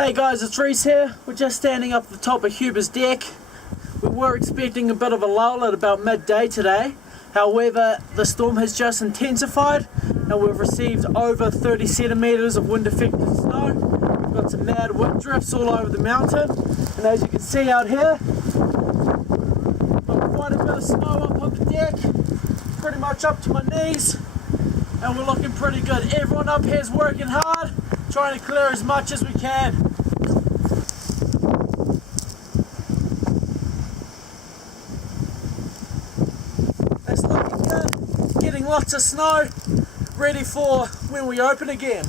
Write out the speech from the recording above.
Hey guys, it's Reese here. We're just standing up at the top of Huber's deck. We were expecting a bit of a lull at about midday today. However, the storm has just intensified and we've received over 30 centimetres of wind affected snow. We've got some mad wind drifts all over the mountain, and as you can see out here, got quite a bit of snow up on the deck, pretty much up to my knees, and we're looking pretty good. Everyone up here is working hard, trying to clear as much as we can. It's looking good, getting lots of snow, ready for when we open again.